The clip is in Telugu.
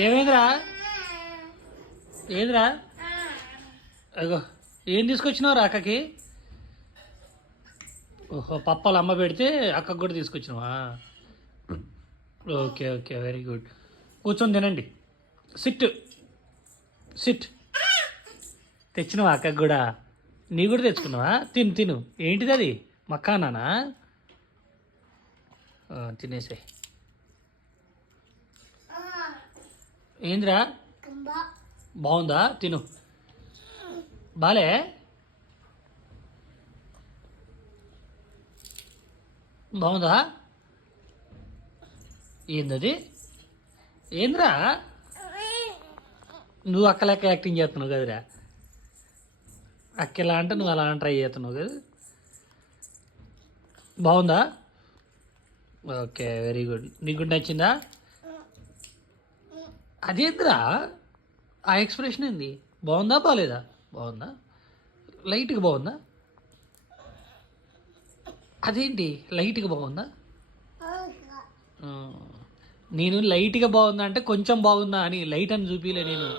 ఏమైందిరా? ఏదిరా? అగో ఏం తీసుకొచ్చినావు అక్కకి? ఓహో, పప్పాలు అమ్మ పెడితే అక్కకు కూడా తీసుకొచ్చినావా? Okay okay, very good. కూర్చొని తినండి. SIT SIT. తెచ్చినావా అక్కకు కూడా? నీ కూడా తెచ్చుకున్నావా? తిను తిను. ఏంటిది అది? మక్కానానా? తినేసే. ఏందిరా? బాగుందా? తిను. బాలే? బాగుందా? ఏందది? ఏంద్రా? నువ్వు అక్క లెక్క యాక్టింగ్ చేస్తున్నావు కదరా. అక్క ఎలా అంటే నువ్వు అలా ట్రై చేస్తున్నావు కదా. బాగుందా? Okay, very good. నీకు కూడా నచ్చిందా? అదేంద్రా ఆ ఎక్స్ప్రెషన్ ఏంది? బాగుందా బాగాలేదా? బాగుందా? లైట్గా బాగుందా? అదేంటి లైట్గా బాగుందా? ఆ, నేను లైట్గా బాగుందా అంటే కొంచెం బాగుందా అని లైట్ అని చూపిలే నేను.